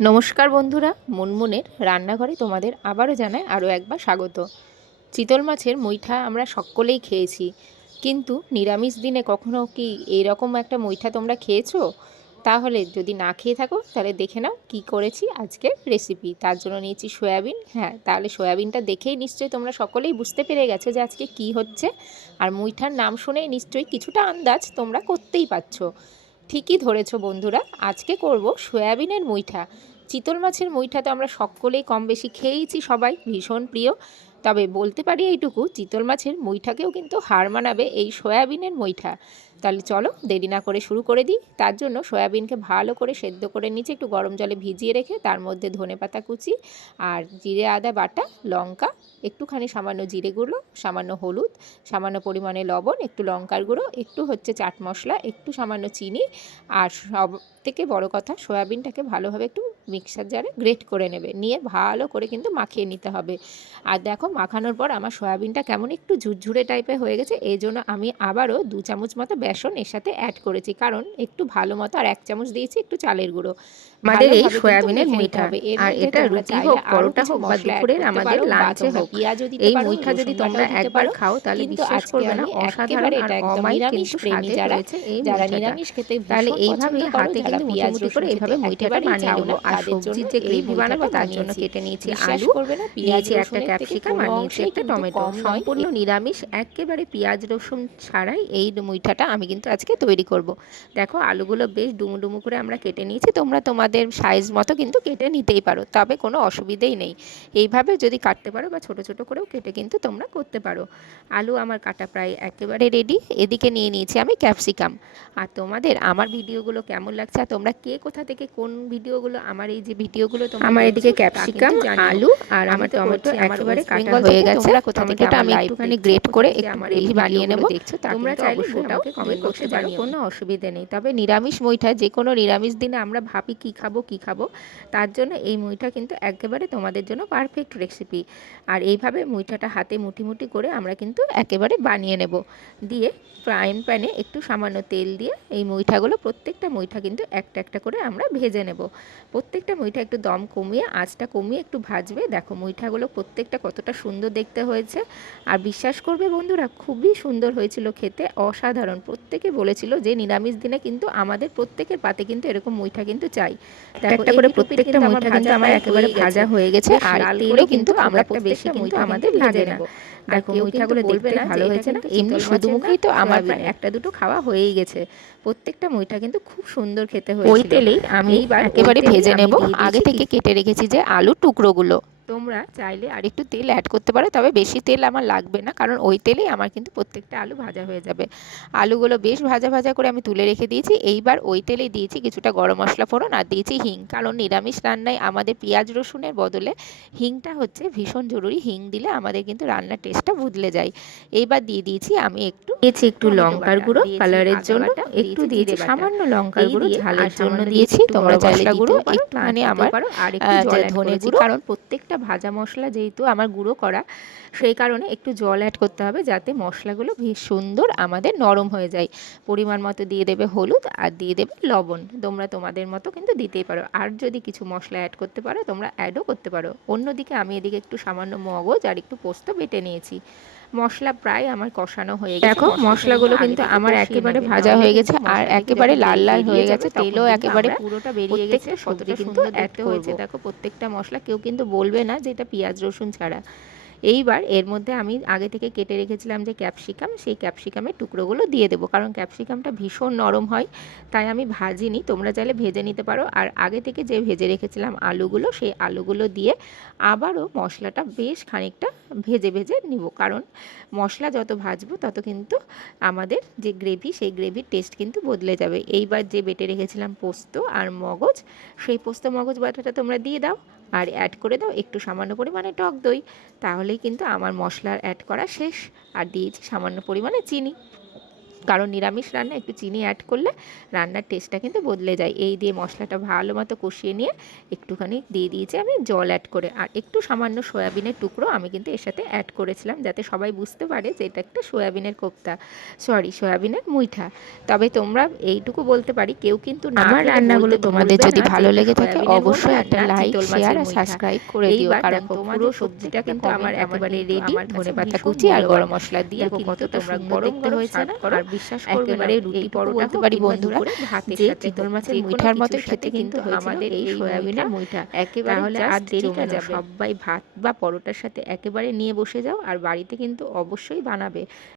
নমস্কার বন্ধুরা, মুনমুনের রান্নাঘরে তোমাদের আবারও জানাই আরও একবার স্বাগত। চিতল মাছের মুইঠা আমরা সকলেই খেয়েছি, কিন্তু নিরামিষ দিনে কখনো কি এইরকম একটা মুইঠা তোমরা খেয়েছো? তাহলে যদি না খেয়ে থাকো তাহলে দেখে নাও কি করেছি আজকের রেসিপি। তার জন্য নিয়েছি সয়াবিন। হ্যাঁ, তাহলে সয়াবিনটা দেখেই নিশ্চয়ই তোমরা সকলেই বুঝতে পেরে গেছো যে আজকে কি হচ্ছে। আর মুইঠার নাম শুনেই নিশ্চয়ই কিছুটা আন্দাজ তোমরা করতেই পারছো। ঠিকই ধরেছো বন্ধুরা, আজকে করব সয়াবিনের মুইঠা। চিতল মাছের মুইঠা তো আমরা সকলেই কম বেশি খেয়েইছি, সবাই ভীষণ প্রিয়। তবে বলতে পারি এইটুকু, চিতল মাছের মুইঠাকেও কিন্তু হার মানাবে এই সয়াবিনের মুইঠা। তাহলে চলো দেরি না করে শুরু করে দিই। তার জন্য সয়াবিনকে ভালো করে সেদ্ধ করে নিচে একটু গরম জলে ভিজিয়ে রেখে তার মধ্যে ধনেপাতা কুচি আর জিরে আদা বাটা, লঙ্কা, একটুখানি সামান্য জিরে গুঁড়ো, সামান্য হলুদ, সামান্য পরিমাণে লবণ, একটু লঙ্কার গুঁড়ো, একটু চাট মশলা, একটু সামান্য চিনি, আর সব থেকে বড় কথা সয়াবিনটাকে ভালোভাবে একটু মিক্সার জারে গ্রেট করে নেবে, নিয়ে ভালো করে কিন্তু মাখিয়ে নিতে হবে। আর দেখো মাখানোর পর আমার সয়াবিনটা কেমন একটু ঝুরঝুরে টাইপের হয়ে গেছে, এই জন্য আমি আবারও 2 চামচ মতো বেসন এর সাথে অ্যাড করেছি, কারণ একটু ভালো মতো, আর 1 চামচ দিয়েছি একটু চালের গুঁড়ো। আমাদের এই সয়াবিনের মুইঠা, আর এটা রুটি হোক, পরোটা হোক বা দুপুরের আমাদের লাঞ্চে হোক, এই মুইঠা যদি তোমরা একবার খাও তাহলে বিশ্বাস করবে না, অসাধারণ আর অমায়িক কিন্তু স্বাদে হয়েছে এই মুইঠাটা। তাহলে এইভাবেই হাতে কিন্তু মুঠি মুঠি করে এইভাবে মুইঠাটা বানিয়ে নেবো। আর সবজির যে গ্রেভি বানাবো তার জন্য কেটে নিয়েছি আলু, নিয়েছি একটা ক্যাপসিকাম, আর নিয়েছি একটা টমেটো। সম্পূর্ণ নিরামিষ, একেবারে পেঁয়াজ রসুন ছাড়াই এই মুইঠাটা আমি কিন্তু আজকে তৈরি করব। দেখো আলুগুলো বেশ ডুমু ডুমু করে আমরা কেটে নিয়েছি, তোমরা তোমাদের সাইজ মতো কিন্তু কেটে নিতেই পারো, তবে কোনো অসুবিধেই নেই। এইভাবে যদি কাটতে পারো বা ছোট ছোট করেও কেটে কিন্তু তোমরা করতে পারো। আলু আমার কাটা প্রায় একেবারে রেডি। এদিকে নিয়ে নিয়েছি আমি ক্যাপসিকাম। আর তোমাদের আমার ভিডিওগুলো কেমন লাগছে, আর তোমরা কে কোথা থেকে কোন ভিডিওগুলো, আমার এই যে ভিডিওগুলো তোমরা আমার দেখছো এদিকে তা ক্যাপসিকাম, কিন্তু জানিও। আলু আর আমার টমেটো একেবারে কাটা হয়ে গেছে। টমেটোটা আমি একটুখানি গ্রেট করে একটু গ্রেভি বানিয়ে নেব। তোমরা চাইলে গোটাও কমেন্ট বক্সে জানিও, কোনো অসুবিধে নেই। তবে নিরামিষ মুইঠা, যে কোনো নিরামিষ দিনে আমরা ভাবি কী খাবো কী খাবো, তার জন্য এই মুইঠা কিন্তু একেবারে তোমাদের জন্য পারফেক্ট রেসিপি। আর এইভাবে মুইঠাটা হাতে মুঠি মুঠি করে আমরা কিন্তু একেবারে বানিয়ে নেব। দিয়ে ফ্রাইং প্যানে একটু সামান্য তেল দিয়ে এই মুইঠাগুলো, প্রত্যেকটা মুইঠা কিন্তু একটা একটা করে আমরা ভেজে নেব। প্রত্যেকটা মুইঠা একটু দম কমিয়ে, আঁচটা কমিয়ে একটু ভাজবে। দেখো মুইঠাগুলো প্রত্যেকটা কতটা সুন্দর দেখতে হয়েছে। আর বিশ্বাস করবে বন্ধুরা, খুবই সুন্দর হয়েছিল খেতে, অসাধারণ। প্রত্যেকে বলেছিল যে নিরামিষ দিনে কিন্তু আমাদের প্রত্যেকের পাতে কিন্তু এরকম মুইঠা কিন্তু চাই। দেখো একটা করে প্রত্যেকটা মুইঠা কিন্তু আমার একেবারে ভাজা হয়ে গেছে, আর তেলও কিন্তু আমরা বেশি কিন্তু আমাদের লাগে না। দেখো মুইঠাগুলো দেখতে ভালো হয়েছে না? এমনি শুধু মুখেই তো আমার প্রায় একটা দুটো খাওয়া হয়েই গেছে। প্রত্যেকটা মুইঠা কিন্তু খুব সুন্দর খেতে হয়েছিল। ওই তেলেই আমি একেবারে ভেজে নেব আগে থেকে কেটে রেখেছি যে আলুর টুকরোগুলো। তোমরা চাইলে আর একটু তেল অ্যাড করতে পারো, তবে বেশি তেল আমার লাগবে না, কারণ ওই তেলেই আমার কিন্তু প্রত্যেকটা আলু ভাজা হয়ে যাবে। আলুগুলো বেশ ভাজা ভাজা করে আমি তুলে রেখে দিয়েছি। এইবার ওই তেলেই দিয়েছি কিছুটা গরম মশলা ফোড়ন, আর দিয়েছি হিং, কারণ নিরামিষ রান্নায় আমাদের পেঁয়াজ রসুনের বদলে হিংটা হচ্ছে ভীষণ জরুরি। হিং দিলে আমাদের কিন্তু রান্নার টেস্টটা বদলে যায়। এইবার দিয়ে দিয়েছি আমি একটু লঙ্কার গুঁড়ো কালারের জন্য, একটু দিয়েছি সামান্য লঙ্কার গুঁড়ো ঝালের জন্য দিয়েছি। তোমরা মশলা গুঁড়ো একটুখানি আমার ধনে গুঁড়ো, কারণ প্রত্যেকটা ভাজা মশলা যেহেতু আমার গুঁড়ো করা, সেই কারণে একটু জল অ্যাড করতে হবে যাতে মশলাগুলো বেশ সুন্দর আমাদের নরম হয়ে যায়। পরিমাণ মতো দিয়ে দেবে হলুদ, আর দিয়ে দেবে লবণ। তোমরা তোমাদের মতো কিন্তু দিতেই পারো, আর যদি কিছু মশলা অ্যাড করতে পারো তোমরা অ্যাডও করতে পারো। অন্যদিকে আমি এদিকে একটু সামান্য মগজ আর একটু পোস্ত বেটে নিয়েছি। মশলা প্রায় আমার কষানো হয়ে গেছে। দেখো মশলাগুলো কিন্তু আমার একেবারে ভাজা হয়ে গেছে, আর একেবারে লাল লাল হয়ে গেছে, তেলও একেবারে পুরোটা বেরিয়ে গেছে। কতটা কিন্তু অ্যাড হয়েছে দেখো প্রত্যেকটা মশলা, কেউ কিন্তু বলবে না যে এটা পেঁয়াজ রসুন ছাড়া। এইবার এর মধ্যে আমি আগে থেকে কেটে রেখেছিলাম যে ক্যাপসিকাম, সেই ক্যাপসিকামের টুকরোগুলো দিয়ে দেবো, কারণ ক্যাপসিকামটা ভীষণ নরম হয়, তাই আমি ভাজিনি। তোমরা চাইলে ভেজে নিতে পারো। আর আগে থেকে যে ভেজে রেখেছিলাম আলুগুলো, সেই আলুগুলো দিয়ে আবারও মশলাটা বেশ খানিকটা ভেজে ভেজে নিব, কারণ মশলা যত ভাজবো তত কিন্তু আমাদের যে গ্রেভি, সেই গ্রেভির টেস্ট কিন্তু বদলে যাবে। এইবার যে বেটে রেখেছিলাম পোস্ত আর মগজ, সেই পোস্ত মগজ বাটাটা তোমরা দিয়ে দাও, আর অ্যাড করে দাও একটু সামান্য পরিমাণে টক দই। তাহলেই কিন্তু আমার মশলার অ্যাড করা শেষ। আর দিয়েছি সামান্য পরিমাণে চিনি। কারণ নিরামিষ রান্না একটু চিনি অ্যাড করলে রান্নার টেস্টটা কিন্তু বদলে যায়। এই দিয়ে মশলাটা ভালো মতো কষিয়ে নিয়ে একটুখানি দিয়ে দিয়েছি আমি জল অ্যাড করে, আর একটু সামান্য সয়াবিনের টুকরো আমি কিন্তু এর সাথে অ্যাড করেছিলাম, যাতে সবাই বুঝতে পারে যে এটা একটা সয়াবিনের কোপ্তা, সয়াবিনের মুইঠা। তবে তোমরা এইটুকু বলতে পারি, কেউ কিন্তু আমার রান্নাগুলো তোমাদের যদি ভালো লেগে থাকে অবশ্যই একটা লাইক, শেয়ার আর সাবস্ক্রাইব করে দিও, কারণ পুরো সবজিটা কিন্তু আমার একেবারে রেডি। ধনেপাতা কুচি আর গরম মশলা দিয়ে কিন্তু তোমরা গরম হয়েছে না, আর বিশ্বাস করবে না, রুটি পরোটা বলতে পারি বন্ধুরা, যে চিতল মাছের মুইঠার মতো খেতে কিন্তু আমাদের এই সয়াবিনের মুইঠা একেবারে। তাহলে আর দেরি না, সবাই ভাত বা পরোটার সাথে একেবারে নিয়ে বসে যাও, আর বাড়িতে কিন্তু অবশ্যই বানাবে।